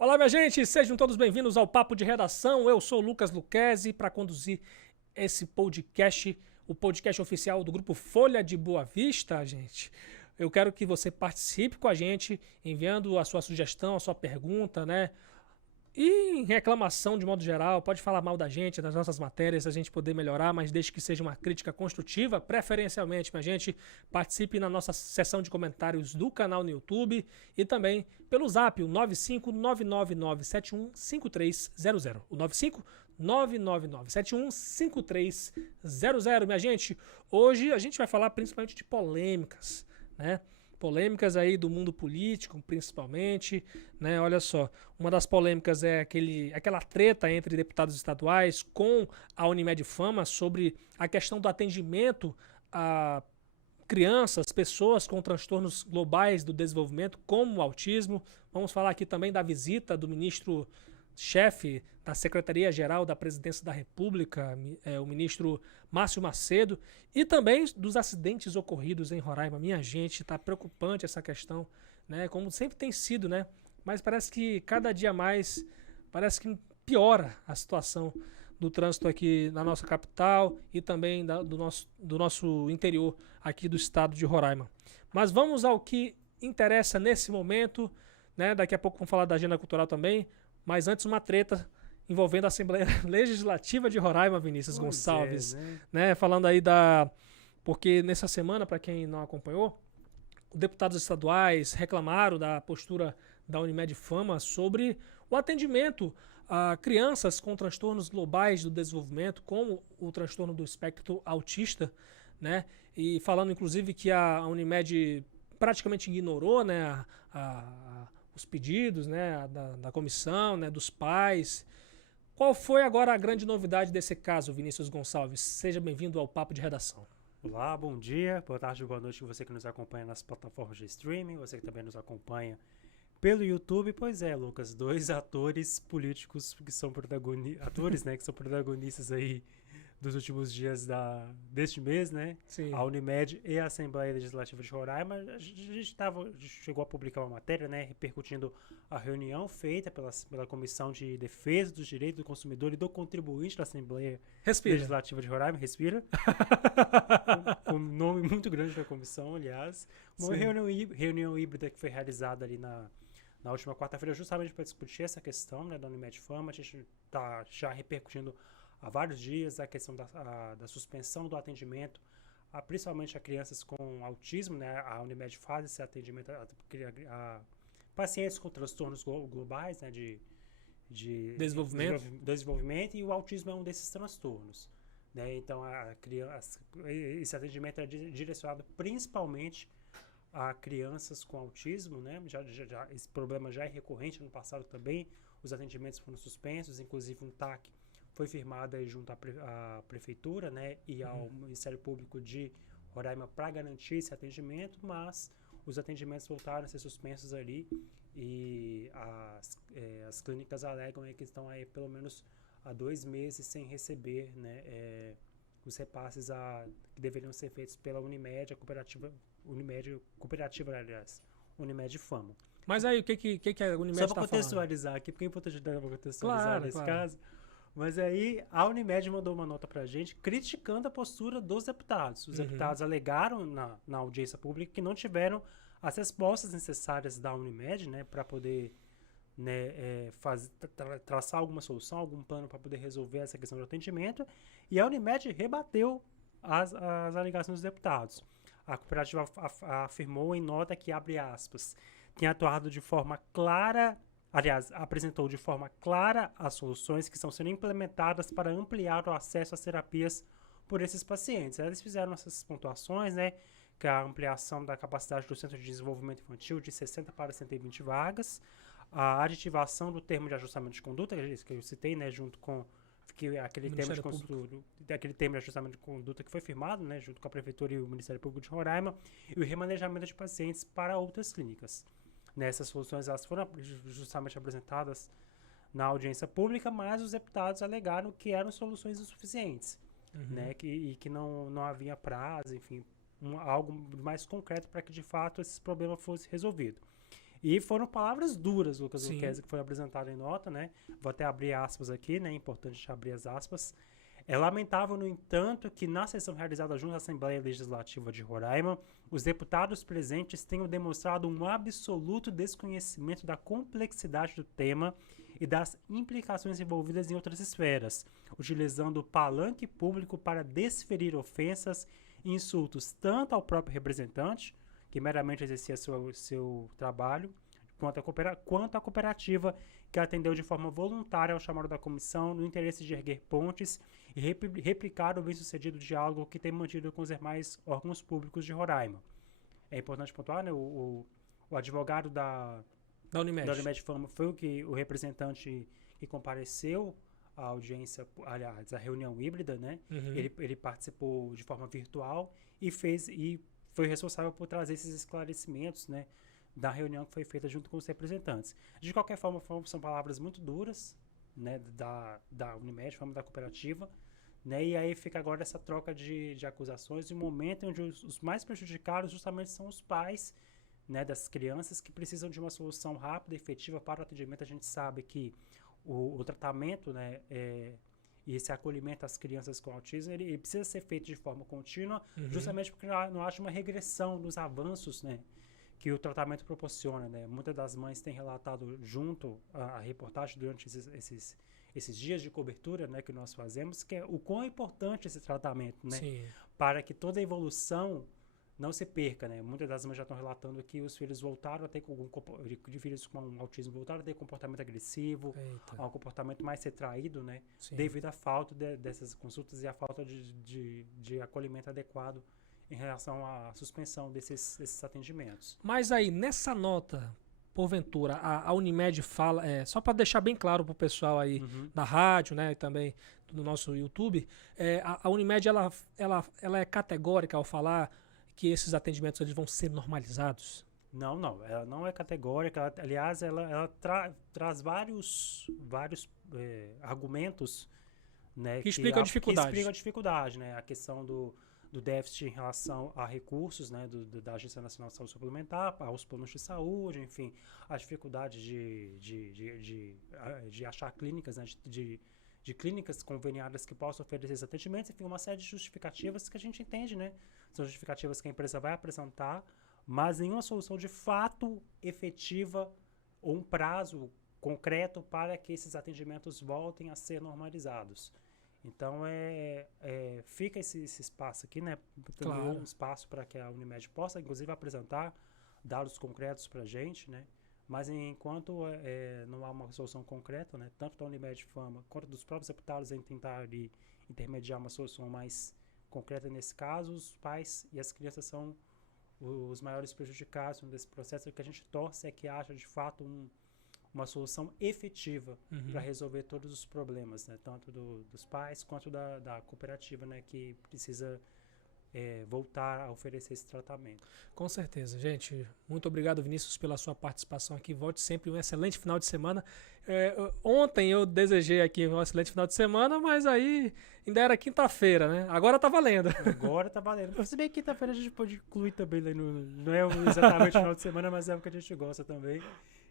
Olá, minha gente, sejam todos bem-vindos ao Papo de Redação. Eu sou o Lucas Luquezzi para conduzir esse podcast, o podcast oficial do grupo Folha de Boa Vista, gente. Eu quero que você participe com a gente, enviando a sua sugestão, a sua pergunta, né? E em reclamação de modo geral, pode falar mal da gente, das nossas matérias, a gente poder melhorar, mas desde que seja uma crítica construtiva, preferencialmente, minha gente, participe na nossa seção de comentários do canal no YouTube e também pelo Zap, o 95999715300. O 95999715300. Minha gente, hoje a gente vai falar principalmente de polêmicas, né? Polêmicas aí do mundo político, principalmente, né? Olha só, uma das polêmicas é aquela treta entre deputados estaduais com a Unimed Fama sobre a questão do atendimento a crianças, pessoas com transtornos globais do desenvolvimento, como o autismo. Vamos falar aqui também da visita do ministro-chefe da Secretaria-Geral da Presidência da República, o ministro Márcio Macedo, e também dos acidentes ocorridos em Roraima. Minha gente, está preocupante essa questão, né? Como sempre tem sido, né? Mas parece que cada dia mais, parece que piora a situação do trânsito aqui na nossa capital e também do nosso interior aqui do estado de Roraima. Mas vamos ao que interessa nesse momento, né? Daqui a pouco vamos falar da agenda cultural também, mas antes uma treta envolvendo a Assembleia Legislativa de Roraima, Vinícius Gonçalves, né? Falando aí porque nessa semana, para quem não acompanhou, deputados estaduais reclamaram da postura da Unimed Fama sobre o atendimento a crianças com transtornos globais do desenvolvimento, como o transtorno do espectro autista, né? E falando inclusive que a Unimed praticamente ignorou, né, os pedidos, né, da comissão, né, dos pais. Qual foi agora a grande novidade desse caso, Vinícius Gonçalves? Seja bem-vindo ao Papo de Redação. Olá, bom dia, boa tarde, boa noite, você que nos acompanha nas plataformas de streaming, você que também nos acompanha pelo YouTube. Pois é, Lucas, dois atores políticos que são atores, né, que são protagonistas aí dos últimos dias deste mês, né? Sim. A Unimed e a Assembleia Legislativa de Roraima. A gente chegou a publicar uma matéria, né, repercutindo a reunião feita pela Comissão de Defesa dos Direitos do Consumidor e do Contribuinte da Assembleia Legislativa de Roraima. Respira. com um nome muito grande da comissão, aliás. Uma reunião híbrida que foi realizada ali na última quarta-feira, justamente para discutir essa questão, né, da Unimed Fama. A gente está já repercutindo há vários dias a questão da suspensão do atendimento, principalmente a crianças com autismo, né? A Unimed faz esse atendimento a pacientes com transtornos globais, né, de desenvolvimento, e o autismo é um desses transtornos, né? Então, esse atendimento é direcionado principalmente a crianças com autismo, né? Esse problema já é recorrente. No passado também os atendimentos foram suspensos, inclusive um TAC foi firmado aí junto à prefeitura, né, e ao Ministério Público de Roraima para garantir esse atendimento, mas os atendimentos voltaram a ser suspensos ali e as clínicas alegam aí que estão aí pelo menos há 2 meses sem receber, né, os repasses que deveriam ser feitos pela Unimed, aliás, Unimed Fama. Mas aí, o que a Unimed está falando? Só para contextualizar aqui, porque é importante contextualizar nesse caso. Mas aí a Unimed mandou uma nota pra gente criticando a postura dos deputados. Os deputados alegaram na audiência pública que não tiveram as respostas necessárias da Unimed, né, para poder, né, traçar alguma solução, algum plano para poder resolver essa questão do atendimento. E a Unimed rebateu as alegações dos deputados. A cooperativa afirmou em nota que, abre aspas, tem atuado de forma clara. Aliás, apresentou de forma clara as soluções que estão sendo implementadas para ampliar o acesso às terapias por esses pacientes. Eles fizeram essas pontuações, né, que a ampliação da capacidade do Centro de Desenvolvimento Infantil de 60 para 120 vagas, a aditivação do termo de ajustamento de conduta, que eu citei, né, junto com aquele termo de ajustamento de conduta que foi firmado, né, junto com a Prefeitura e o Ministério Público de Roraima, e o remanejamento de pacientes para outras clínicas. Essas soluções elas foram justamente apresentadas na audiência pública, mas os deputados alegaram que eram soluções insuficientes, né, e que não havia prazo, enfim, algo mais concreto para que de fato esse problema fosse resolvido. E foram palavras duras, Lucas Sim. Luquezzi, que foi apresentado em nota, né? Vou até abrir aspas aqui, né? É importante abrir as aspas. É lamentável, no entanto, que na sessão realizada junto à Assembleia Legislativa de Roraima, os deputados presentes tenham demonstrado um absoluto desconhecimento da complexidade do tema e das implicações envolvidas em outras esferas, utilizando o palanque público para desferir ofensas e insultos tanto ao próprio representante, que meramente exercia seu trabalho, quanto à cooperativa, que atendeu de forma voluntária ao chamado da comissão no interesse de erguer pontes e replicar o bem-sucedido diálogo que tem mantido com os demais órgãos públicos de Roraima. É importante pontuar, né, o advogado da Unimed Pharma foi o representante que compareceu à audiência, aliás, à reunião híbrida, né? Uhum. Ele participou de forma virtual e foi responsável por trazer esses esclarecimentos, né, da reunião que foi feita junto com os representantes. De qualquer forma, são palavras muito duras, né, da Unimed, da cooperativa, né, e aí fica agora essa troca de acusações, e um momento onde os mais prejudicados justamente são os pais, né, das crianças, que precisam de uma solução rápida e efetiva para o atendimento. A gente sabe que o tratamento, né, e esse acolhimento às crianças com autismo, ele precisa ser feito de forma contínua, justamente porque não haja uma regressão nos avanços, né, que o tratamento proporciona, né? Muitas das mães têm relatado junto à reportagem durante esses dias de cobertura, né, que nós fazemos, que é o quão importante esse tratamento, né? Sim. Para que toda a evolução não se perca, né? Muitas das mães já estão relatando que os filhos voltaram a ter filhos com autismo voltaram a ter comportamento agressivo, a um comportamento mais retraído, né? Sim. Devido à falta dessas consultas e à falta de acolhimento adequado em relação à suspensão desses atendimentos. Mas aí, nessa nota, porventura, a Unimed fala, só para deixar bem claro para o pessoal aí da rádio, né, e também no nosso YouTube, a Unimed ela é categórica ao falar que esses atendimentos eles vão ser normalizados? Não, ela não é categórica. Aliás, ela traz vários argumentos, né, que explicam a dificuldade. Que explicam a dificuldade, né, a questão do déficit em relação a recursos, né, da Agência Nacional de Saúde Suplementar, aos planos de saúde, enfim, a dificuldade de achar clínicas, né, de clínicas conveniadas que possam oferecer esses atendimentos, enfim, uma série de justificativas que a gente entende, né, são justificativas que a empresa vai apresentar, mas nenhuma solução de fato efetiva ou um prazo concreto para que esses atendimentos voltem a ser normalizados. Então, fica esse espaço aqui, né? Claro. Um espaço para que a Unimed possa, inclusive, apresentar dados concretos para a gente, né? Mas, enquanto não há uma solução concreta, né, tanto da Unimed Pharma quanto dos próprios deputados em tentar ali, intermediar uma solução mais concreta nesse caso, os pais e as crianças são os maiores prejudicados nesse processo. O que a gente torce é que haja, de fato, uma solução efetiva para resolver todos os problemas, né? Tanto dos pais quanto da cooperativa, né? Que precisa voltar a oferecer esse tratamento. Com certeza, gente. Muito obrigado, Vinícius, pela sua participação aqui. Volte sempre, um excelente final de semana. Ontem eu desejei aqui um excelente final de semana, mas aí ainda era quinta-feira, né? Agora tá valendo. Agora tá valendo. Se bem que quinta-feira a gente pode incluir também, não é exatamente final de semana, mas é o que a gente gosta também.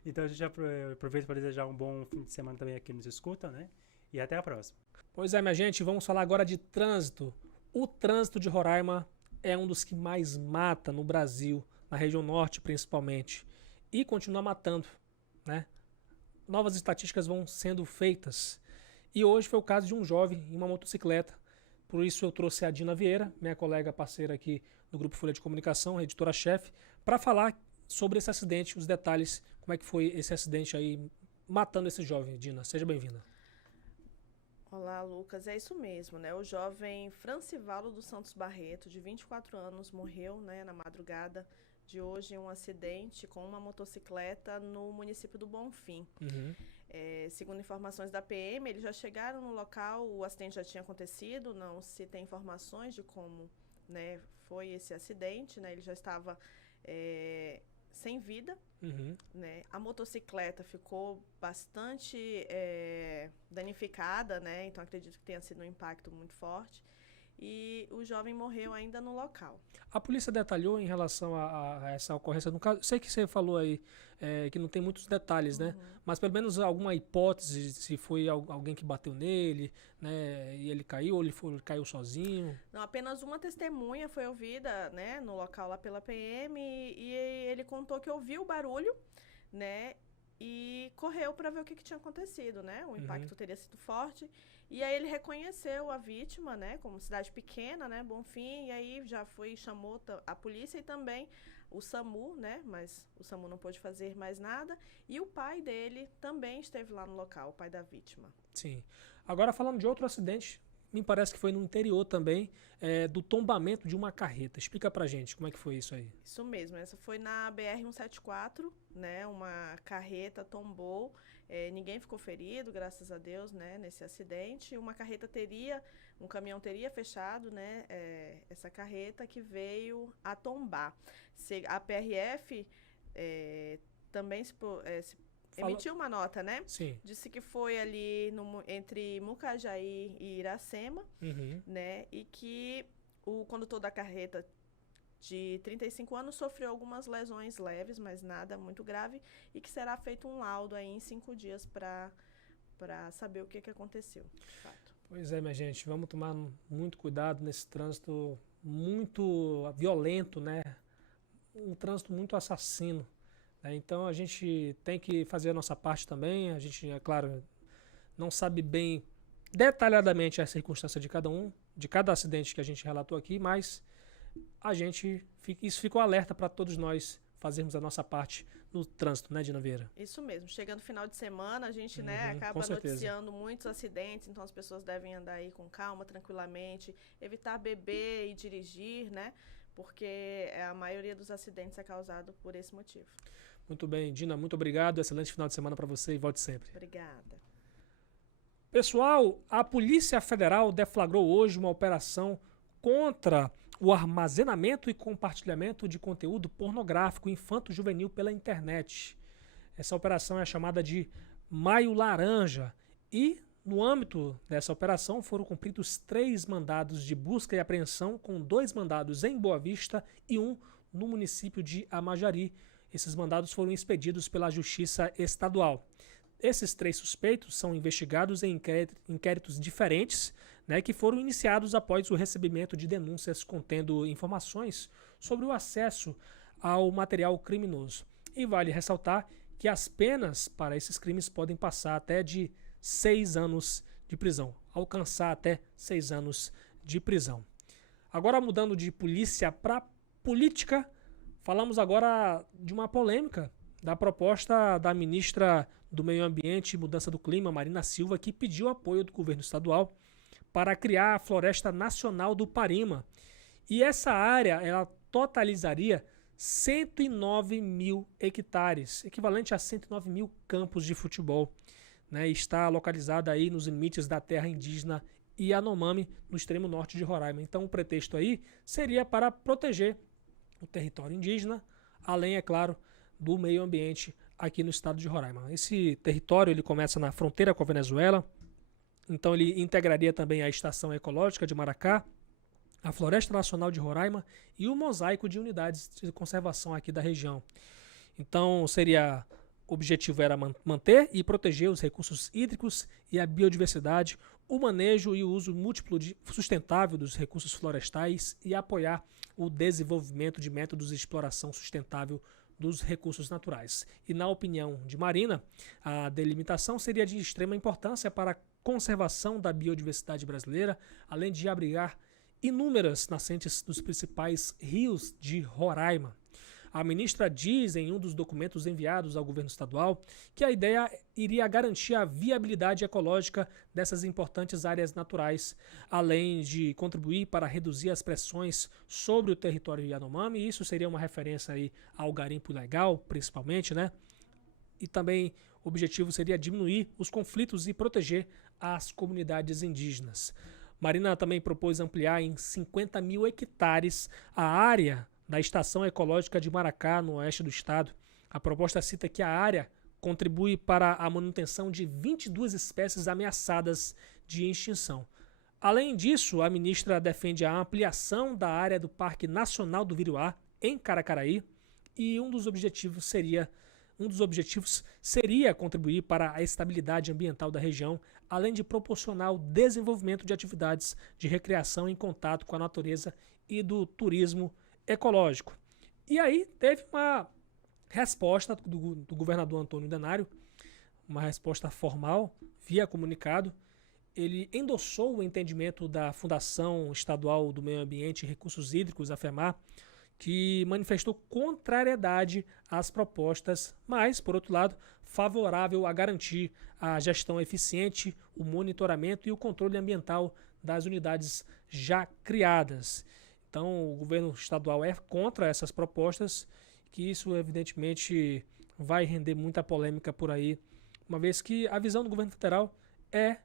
Então a gente aproveita para desejar um bom fim de semana também aqui nos escuta, né? E até a próxima. Pois é, minha gente, vamos falar agora de trânsito. O trânsito de Roraima é um dos que mais mata no Brasil, na região norte principalmente, e continua matando, né? Novas estatísticas vão sendo feitas. E hoje foi o caso de um jovem em uma motocicleta. Por isso eu trouxe a Dina Vieira, minha colega parceira aqui do Grupo Folha de Comunicação, editora-chefe, para falar sobre esse acidente, os detalhes, como é que foi esse acidente aí matando esse jovem. Dina, seja bem-vinda. Olá, Lucas. É isso mesmo, né? O jovem Francivalo dos Santos Barreto, de 24 anos, morreu, né, na madrugada de hoje em um acidente com uma motocicleta no município do Bonfim. Segundo informações da PM, eles já chegaram no local, o acidente já tinha acontecido, não se tem informações de como, né, foi esse acidente, né? Ele já estava sem vida, né? A motocicleta ficou bastante danificada, né? Então acredito que tenha sido um impacto muito forte. e o jovem morreu ainda no local. A polícia detalhou em relação a essa ocorrência. No caso, sei que você falou aí que não tem muitos detalhes, né? Mas pelo menos alguma hipótese se foi alguém que bateu nele, né? E ele caiu ou ele caiu sozinho? Não, apenas uma testemunha foi ouvida, né, no local lá pela PM e ele contou que ouviu o barulho, né? E correu para ver o que tinha acontecido, né? O impacto teria sido forte. E aí ele reconheceu a vítima, né? Como cidade pequena, né? Bonfim. E aí já chamou a polícia e também o SAMU, né? Mas o SAMU não pôde fazer mais nada. E o pai dele também esteve lá no local, o pai da vítima. Sim. Agora falando de outro acidente, me parece que foi no interior também, do tombamento de uma carreta. Explica pra gente como é que foi isso aí. Isso mesmo, essa foi na BR-174, né? Uma carreta tombou, ninguém ficou ferido, graças a Deus, né? Nesse acidente. Um caminhão teria fechado, né? Essa carreta que veio a tombar. A PRF também emitiu uma nota, né? Sim. Disse que foi ali entre Mucajaí e Iracema, né? E que o condutor da carreta de 35 anos sofreu algumas lesões leves, mas nada muito grave, e que será feito um laudo aí em 5 dias para saber o que aconteceu. De fato. Pois é, minha gente, vamos tomar muito cuidado nesse trânsito muito violento, né? Um trânsito muito assassino. Então a gente tem que fazer a nossa parte também. A gente, é claro, não sabe bem detalhadamente a circunstância de cada acidente que a gente relatou aqui, mas isso ficou alerta para todos nós fazermos a nossa parte no trânsito, né, Dina Vieira? Isso mesmo. Chegando no final de semana, a gente acaba noticiando muitos acidentes, então as pessoas devem andar aí com calma, tranquilamente, evitar beber e dirigir, né? Porque a maioria dos acidentes é causado por esse motivo. Muito bem, Dina, muito obrigado. Excelente final de semana para você e volte sempre. Obrigada. Pessoal, a Polícia Federal deflagrou hoje uma operação contra o armazenamento e compartilhamento de conteúdo pornográfico infanto-juvenil pela internet. Essa operação é chamada de Maio Laranja e, no âmbito dessa operação, foram cumpridos 3 mandados de busca e apreensão, com 2 mandados em Boa Vista e 1 no município de Amajari. Esses mandados foram expedidos pela Justiça Estadual. Esses 3 suspeitos são investigados em inquéritos diferentes, né, que foram iniciados após o recebimento de denúncias contendo informações sobre o acesso ao material criminoso. E vale ressaltar que as penas para esses crimes podem passar até de 6 anos de prisão, alcançar até 6 anos de prisão. Agora, mudando de polícia para política, falamos agora de uma polêmica da proposta da ministra do Meio Ambiente e Mudança do Clima, Marina Silva, que pediu apoio do governo estadual para criar a Floresta Nacional do Parima. E essa área ela totalizaria 109 mil hectares, equivalente a 109 mil campos de futebol. Né? Está localizada aí nos limites da terra indígena Yanomami, no extremo norte de Roraima. Então o pretexto aí seria para proteger o território indígena, além, é claro, do meio ambiente aqui no estado de Roraima. Esse território ele começa na fronteira com a Venezuela, então ele integraria também a Estação Ecológica de Maracá, a Floresta Nacional de Roraima e o mosaico de unidades de conservação aqui da região. Então o objetivo era manter e proteger os recursos hídricos e a biodiversidade, o manejo e o uso múltiplo sustentável dos recursos florestais e apoiar o desenvolvimento de métodos de exploração sustentável dos recursos naturais. E na opinião de Marina, a delimitação seria de extrema importância para a conservação da biodiversidade brasileira, além de abrigar inúmeras nascentes dos principais rios de Roraima. A ministra diz em um dos documentos enviados ao governo estadual que a ideia iria garantir a viabilidade ecológica dessas importantes áreas naturais, além de contribuir para reduzir as pressões sobre o território Yanomami. Isso seria uma referência aí ao garimpo ilegal, principalmente, né? E também o objetivo seria diminuir os conflitos e proteger as comunidades indígenas. Marina também propôs ampliar em 50 mil hectares a área da Estação Ecológica de Maracá, no oeste do estado. A proposta cita que a área contribui para a manutenção de 22 espécies ameaçadas de extinção. Além disso, a ministra defende a ampliação da área do Parque Nacional do Viruá, em Caracaraí, e um dos objetivos seria contribuir para a estabilidade ambiental da região, além de proporcionar o desenvolvimento de atividades de recreação em contato com a natureza e do turismo ecológico. E aí teve uma resposta do governador Antônio Denário, uma resposta formal, via comunicado. Ele endossou o entendimento da Fundação Estadual do Meio Ambiente e Recursos Hídricos, a FEMAR, que manifestou contrariedade às propostas, mas, por outro lado, favorável a garantir a gestão eficiente, o monitoramento e o controle ambiental das unidades já criadas. Então, o governo estadual é contra essas propostas, que isso, evidentemente, vai render muita polêmica por aí, uma vez que a visão do governo federal é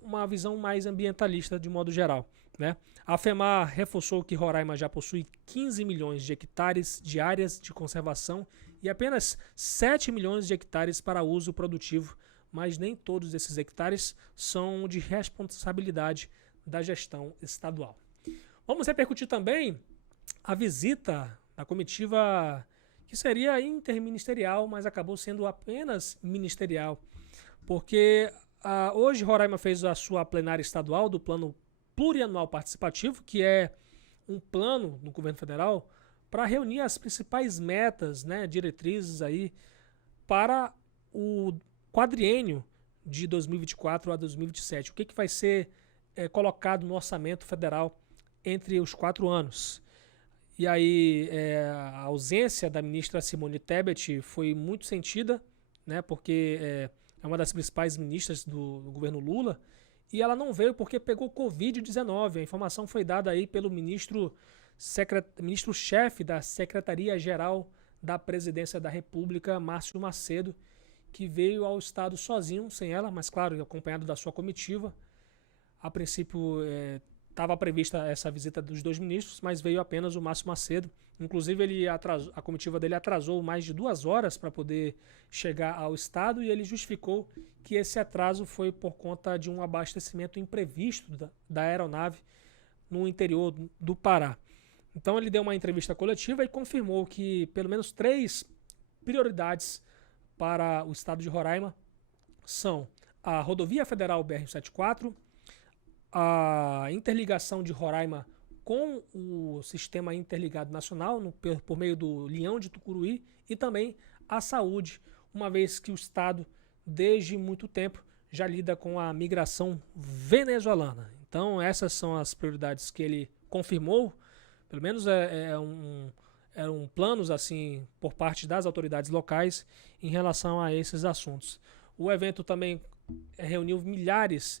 uma visão mais ambientalista de modo geral, né? A FEMAR reforçou que Roraima já possui 15 milhões de hectares de áreas de conservação e apenas 7 milhões de hectares para uso produtivo, mas nem todos esses hectares são de responsabilidade da gestão estadual. Vamos repercutir também a visita da comitiva que seria interministerial, mas acabou sendo apenas ministerial, porque hoje Roraima fez a sua plenária estadual do Plano Plurianual Participativo, que é um plano do governo federal para reunir as principais metas, né, diretrizes aí para o quadriênio de 2024 a 2027. O que vai ser colocado no orçamento federal entre os 4 anos. E aí a ausência da ministra Simone Tebet foi muito sentida, né, porque é uma das principais ministras do governo Lula, e ela não veio porque pegou Covid-19. A informação foi dada aí pelo ministro-chefe da Secretaria-Geral da Presidência da República, Márcio Macedo, que veio ao estado sozinho, sem ela, mas claro, acompanhado da sua comitiva. A princípio estava prevista essa visita dos 2 ministros, mas veio apenas o Márcio Macedo. Inclusive, a comitiva dele atrasou mais de 2 horas para poder chegar ao estado, e ele justificou que esse atraso foi por conta de um abastecimento imprevisto da aeronave no interior do Pará. Então ele deu uma entrevista coletiva e confirmou que pelo menos 3 prioridades para o estado de Roraima são a rodovia federal BR-174, a interligação de Roraima com o Sistema Interligado Nacional por meio do Leão de Tucuruí, e também a saúde, uma vez que o estado desde muito tempo já lida com a migração venezuelana. Então essas são as prioridades que ele confirmou, pelo menos eram planos assim por parte das autoridades locais em relação a esses assuntos. O evento também reuniu milhares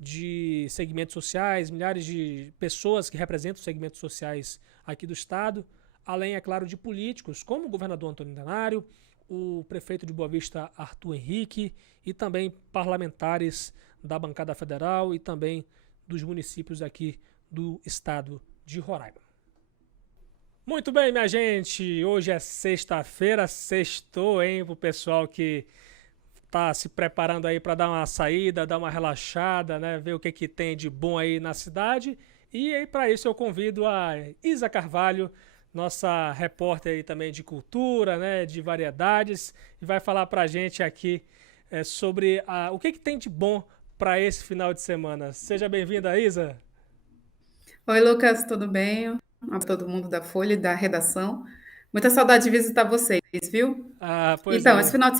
de segmentos sociais, milhares de pessoas que representam segmentos sociais aqui do estado, além, é claro, de políticos como o governador Antônio Denário, o prefeito de Boa Vista, Arthur Henrique, e também parlamentares da bancada federal e também dos municípios aqui do estado de Roraima. Muito bem, minha gente, hoje é sexta-feira, sextou, hein, pro pessoal que tá se preparando aí para dar uma saída, dar uma relaxada, né, ver o que tem de bom aí na cidade. E aí para isso eu convido a Isa Carvalho, nossa repórter aí também de cultura, né, de variedades, e vai falar pra gente aqui sobre o que tem de bom para esse final de semana. Seja bem-vinda, Isa. Oi, Lucas, tudo bem? A todo mundo da Folha e da redação. Muita saudade de visitar vocês, viu? Pois então, é. esse final de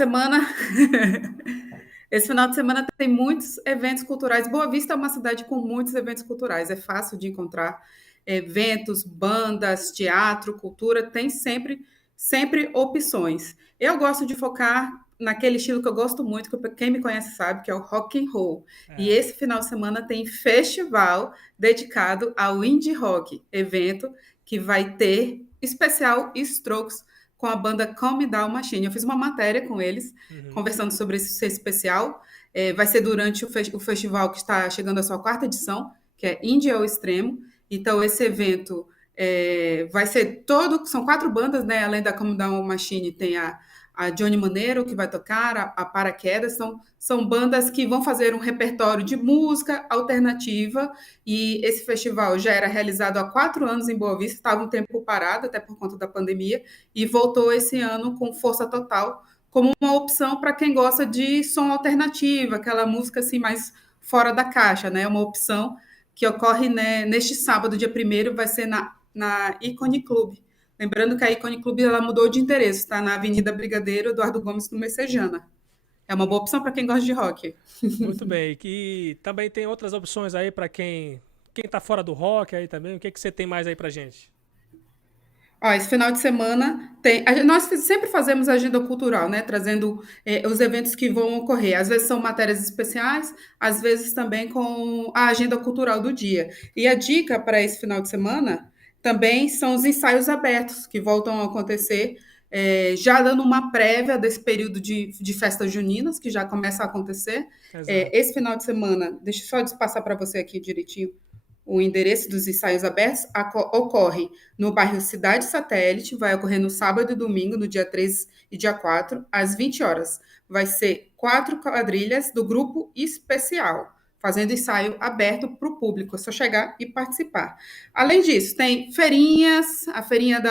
semana tem muitos eventos culturais. Boa Vista é uma cidade com muitos eventos culturais. É fácil de encontrar eventos, bandas, teatro, cultura. Tem sempre opções. Eu gosto de focar naquele estilo que eu gosto muito, que quem me conhece sabe, que é o rock and roll. E esse final de semana tem festival dedicado ao indie rock, evento que vai ter especial Strokes com a banda Calm Down Machine. Eu fiz uma matéria com eles, conversando sobre esse especial. Vai ser durante o festival que está chegando à sua 4ª edição, que é Indie ao Extremo. Então, esse evento vai ser todo... São 4 bandas, né? Além da Calm Down Machine, tem a a Johnny Maneiro, que vai tocar, a Paraquedas, são bandas que vão fazer um repertório de música alternativa, e esse festival já era realizado há 4 anos em Boa Vista, estava um tempo parado, até por conta da pandemia, e voltou esse ano com força total, como uma opção para quem gosta de som alternativo, aquela música assim mais fora da caixa, né? Uma opção que ocorre, né, neste sábado, dia 1º, vai ser na Icone Club. Lembrando que a Icone Club ela mudou de endereço, está na Avenida Brigadeiro Eduardo Gomes, no Messejana. É uma boa opção para quem gosta de rock. Muito bem. E também tem outras opções aí para quem está fora do rock aí também. O que você tem mais aí para gente? Esse final de semana nós sempre fazemos agenda cultural, né? Trazendo os eventos que vão ocorrer. Às vezes são matérias especiais, às vezes também com a agenda cultural do dia. E a dica para esse final de semana também são os ensaios abertos, que voltam a acontecer, já dando uma prévia desse período de festas juninas, que já começa a acontecer. Esse final de semana, deixa eu só passar para você aqui direitinho. O endereço dos ensaios abertos ocorre no bairro Cidade Satélite, vai ocorrer no sábado e domingo, no dia 3 e dia 4, às 20 horas. Vai ser 4 quadrilhas do grupo especial, fazendo ensaio aberto para o público, é só chegar e participar. Além disso, tem feirinhas, a feirinha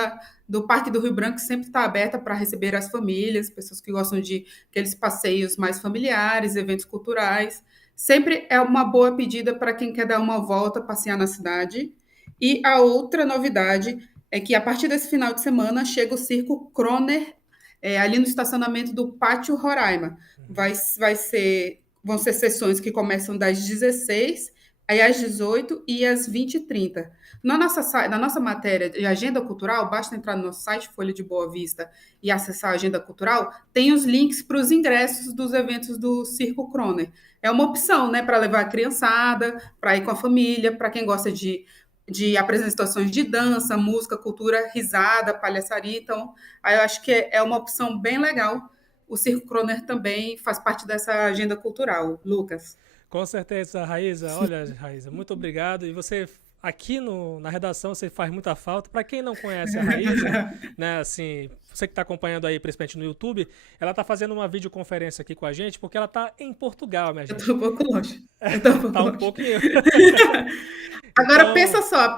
do Parque do Rio Branco sempre está aberta para receber as famílias, pessoas que gostam de aqueles passeios mais familiares, eventos culturais. Sempre é uma boa pedida para quem quer dar uma volta, passear na cidade. E a outra novidade é que, a partir desse final de semana, chega o Circo Croner, ali no estacionamento do Pátio Roraima. Vão ser sessões que começam das 16 aí às 18 e às 20h30. Na nossa matéria de agenda cultural, basta entrar no nosso site, Folha de Boa Vista, e acessar a agenda cultural, tem os links para os ingressos dos eventos do Circo Croner. É uma opção, né, para levar a criançada, para ir com a família, para quem gosta de apresentações de dança, música, cultura, risada, palhaçaria. Então, aí eu acho que é uma opção bem legal. O Circo Croner também faz parte dessa agenda cultural. Lucas. Com certeza, Raíza. Olha, Raíza, muito obrigado. E você, aqui na redação, você faz muita falta. Para quem não conhece a Raíza, né, assim, você que está acompanhando aí, principalmente no YouTube, ela está fazendo uma videoconferência aqui com a gente, porque ela está em Portugal, minha gente. Eu estou um pouco longe. Está um pouquinho. Agora, então, pensa só,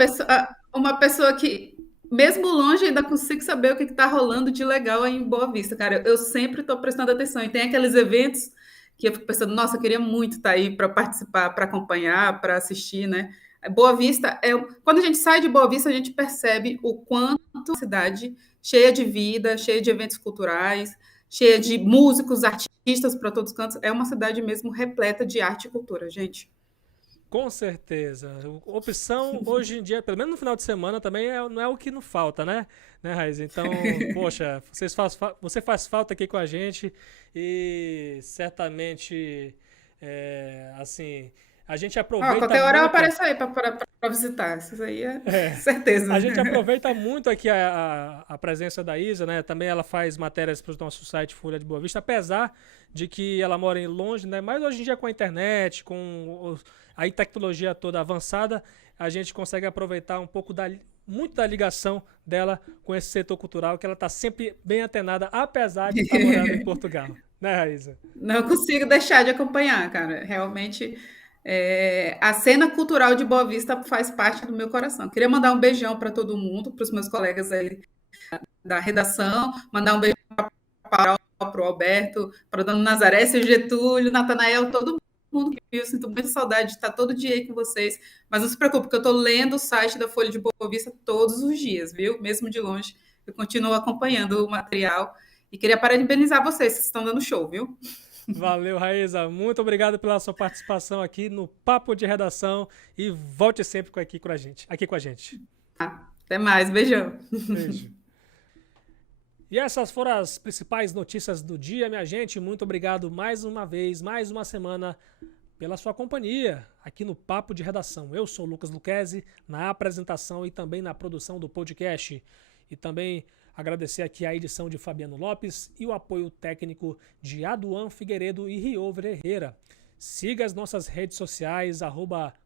uma pessoa que, mesmo longe, ainda consigo saber o que está rolando de legal aí em Boa Vista, cara. Eu sempre estou prestando atenção. E tem aqueles eventos que eu fico pensando, nossa, eu queria muito estar aí para participar, para acompanhar, para assistir, né? Boa Vista, quando a gente sai de Boa Vista, a gente percebe o quanto a cidade cheia de vida, cheia de eventos culturais, cheia de músicos, artistas para todos os cantos, é uma cidade mesmo repleta de arte e cultura, gente. Com certeza. Opção, hoje em dia, pelo menos no final de semana, também não é o que não falta, né, Raiz? Então, poxa, você faz falta aqui com a gente e certamente, assim, a gente aproveita qualquer hora muito... eu apareço aí para visitar, isso aí é certeza. A gente aproveita muito aqui a presença da Isa, né? Também ela faz matérias para o nosso site Folha de Boa Vista, apesar de que ela mora longe, né? Mas hoje em dia com a internet, com a tecnologia toda avançada, a gente consegue aproveitar um pouco muito da ligação dela com esse setor cultural, que ela está sempre bem antenada, apesar de estar morando em Portugal. Né, Raíza? Não consigo deixar de acompanhar, cara. Realmente, a cena cultural de Boa Vista faz parte do meu coração. Queria mandar um beijão para todo mundo, para os meus colegas aí da redação, mandar um beijo para o Alberto, para o Dona Nazaré, o Getúlio, Natanael, todo mundo que viu. Sinto muita saudade de estar todo dia aí com vocês, mas não se preocupe, porque eu estou lendo o site da Folha de Boa Vista todos os dias, viu? Mesmo de longe, eu continuo acompanhando o material e queria parabenizar vocês, que estão dando show, viu? Valeu, Raíza. Muito obrigado pela sua participação aqui no Papo de Redação e volte sempre aqui com a gente. Até mais, beijão. Beijo. E essas foram as principais notícias do dia, minha gente. Muito obrigado mais uma vez, mais uma semana, pela sua companhia aqui no Papo de Redação. Eu sou o Lucas Luquezzi, na apresentação e também na produção do podcast. E também agradecer aqui a edição de Fabiano Lopes e o apoio técnico de Aduan Figueiredo e Riover Herrera. Siga as nossas redes sociais,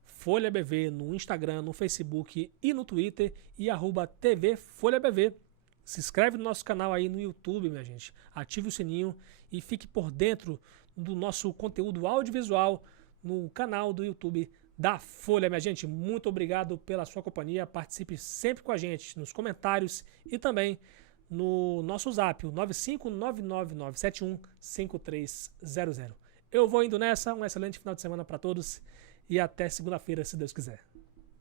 @FolhaBV no Instagram, no Facebook e no Twitter e @TV Folha BV. se inscreve no nosso canal aí no YouTube, minha gente. Ative o sininho e fique por dentro do nosso conteúdo audiovisual no canal do YouTube da Folha, minha gente. Muito obrigado pela sua companhia. Participe sempre com a gente nos comentários e também no nosso zap, o 95999715300. Eu vou indo nessa. Um excelente final de semana para todos e até segunda-feira, se Deus quiser.